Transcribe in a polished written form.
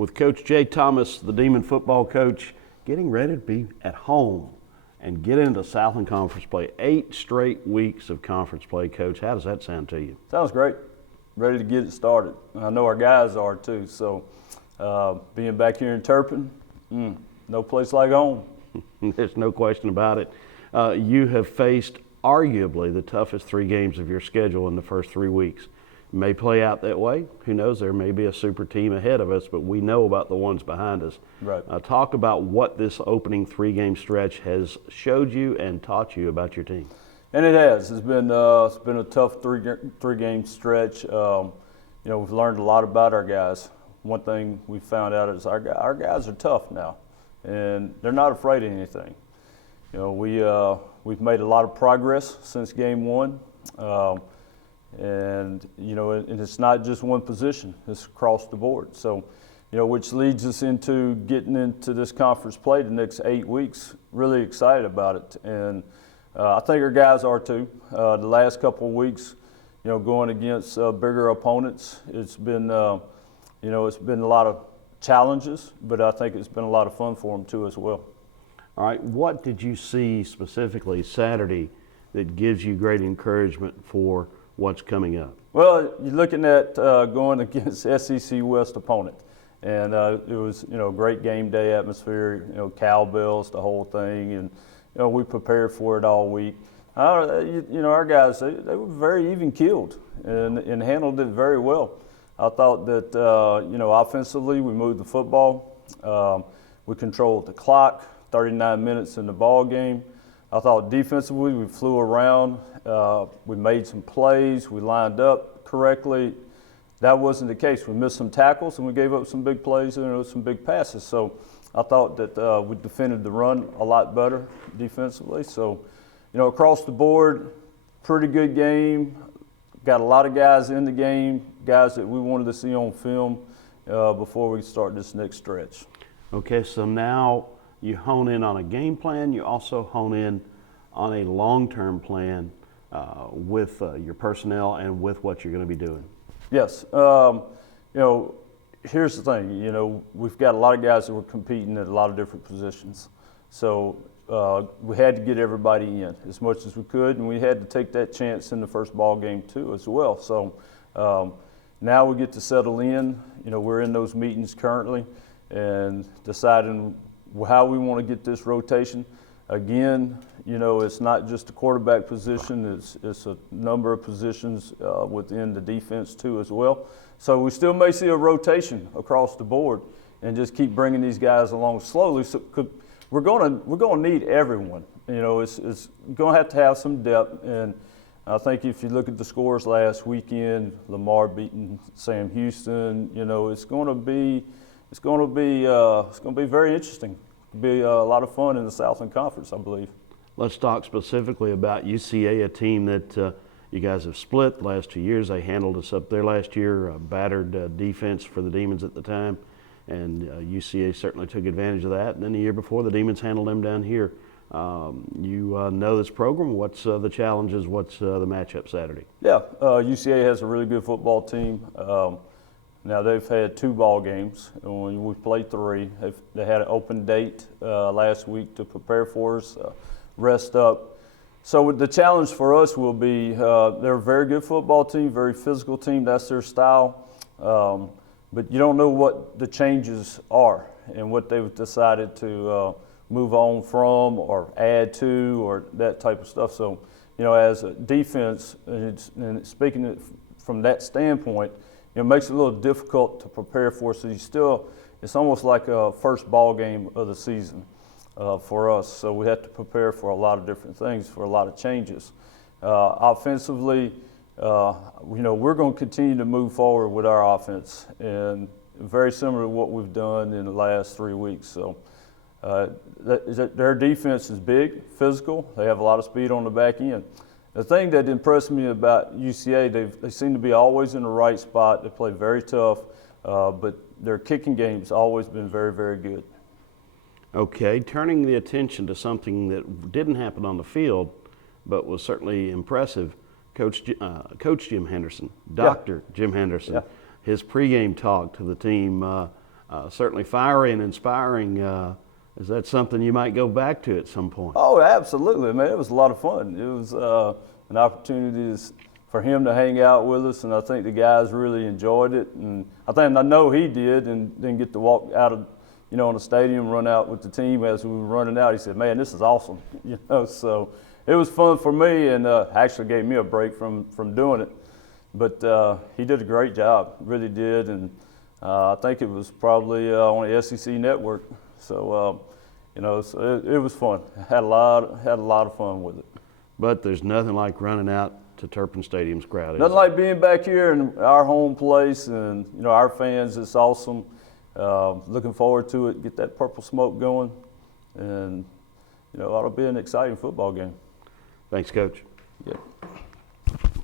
with Coach Jay Thomas, the Demon football coach, getting ready to be at home and get into Southland Conference play. 8 straight weeks of conference play, Coach. How does that sound to you? Sounds great. Ready to get it started. I know our guys are too. So being back here in Turpin, no place like home. There's no question about it. You have faced arguably the toughest 3 games of your schedule in the first 3 weeks. It may play out that way. Who knows? There may be a super team ahead of us, but we know about the ones behind us. Right. Talk about what this opening 3-game stretch has showed you and taught you about your team. And it has. It's been a tough three-game stretch. We've learned a lot about our guys. One thing we found out is our guys are tough now, and they're not afraid of anything. We've made a lot of progress since game 1. And it's not just one position, it's across the board. So, which leads us into getting into this conference play the next 8 weeks, really excited about it. And I think our guys are too. The last couple of weeks, going against bigger opponents, it's been a lot of challenges, but I think it's been a lot of fun for them too as well. All right, what did you see specifically Saturday that gives you great encouragement for what's coming up? Well, you're looking at going against SEC West opponent, and it was a great game day atmosphere. Cowbells, the whole thing, and we prepared for it all week. Our guys they were very even keeled and handled it very well. I thought that offensively we moved the football, we controlled the clock, 39 minutes in the ball game. I thought defensively we flew around, we made some plays, we lined up correctly. That wasn't the case. We missed some tackles and we gave up some big plays and some big passes. So I thought that we defended the run a lot better defensively. So, across the board, pretty good game. Got a lot of guys in the game, guys that we wanted to see on film before we start this next stretch. Okay, so now you hone in on a game plan. You also hone in on a long-term plan with your personnel and with what you're going to be doing. Yes. Here's the thing. We've got a lot of guys that were competing at a lot of different positions. So we had to get everybody in as much as we could, and we had to take that chance in the first ball game too as well. So now we get to settle in. We're in those meetings currently and deciding how we want to get this rotation. Again, it's not just the quarterback position, it's a number of positions within the defense too as well. So we still may see a rotation across the board and just keep bringing these guys along slowly. So we're going to need everyone. It's going to have some depth. And I think if you look at the scores last weekend, Lamar beating Sam Houston, it's going to be very interesting. It'll be a lot of fun in the Southland Conference, I believe. Let's talk specifically about UCA, a team that you guys have split the last 2 years. They handled us up there last year, battered defense for the Demons at the time, and UCA certainly took advantage of that. And then the year before, the Demons handled them down here. You know this program. What's the challenges? What's the matchup Saturday? Yeah, UCA has a really good football team. Now they've had 2 ball games, and we've played 3. They had an open date last week to prepare for us, rest up. So the challenge for us will be they're a very good football team, very physical team. That's their style. But you don't know what the changes are and what they've decided to move on from or add to or that type of stuff. So, as a defense, and speaking from that standpoint, it makes it a little difficult to prepare for. So it's almost like a first ball game of the season for us. So we have to prepare for a lot of different things, for a lot of changes. Offensively, we're going to continue to move forward with our offense, and very similar to what we've done in the last 3 weeks. So their defense is big, physical. They have a lot of speed on the back end. The thing that impressed me about UCA, they seem to be always in the right spot. They play very tough, but their kicking game's always been very, very good. Okay, turning the attention to something that didn't happen on the field, but was certainly impressive. Coach Jim Henderson, Dr. Jim Henderson, his pregame talk to the team certainly fiery and inspiring. Is that something you might go back to at some point? Oh, absolutely, man. It was a lot of fun. It was an opportunity for him to hang out with us, and I think the guys really enjoyed it. And I know he did, and then get to walk out of, in the stadium, run out with the team as we were running out. He said, "Man, this is awesome." So it was fun for me, and actually gave me a break from doing it. But he did a great job, really did, and I think it was probably on the SEC network. So so it was fun. Had a lot of fun with it. But there's nothing like running out to Turpin Stadium's crowd. Nothing like being back here in our home place, and our fans. It's awesome. Looking forward to it. Get that purple smoke going, and it'll be an exciting football game. Thanks, Coach. Yeah.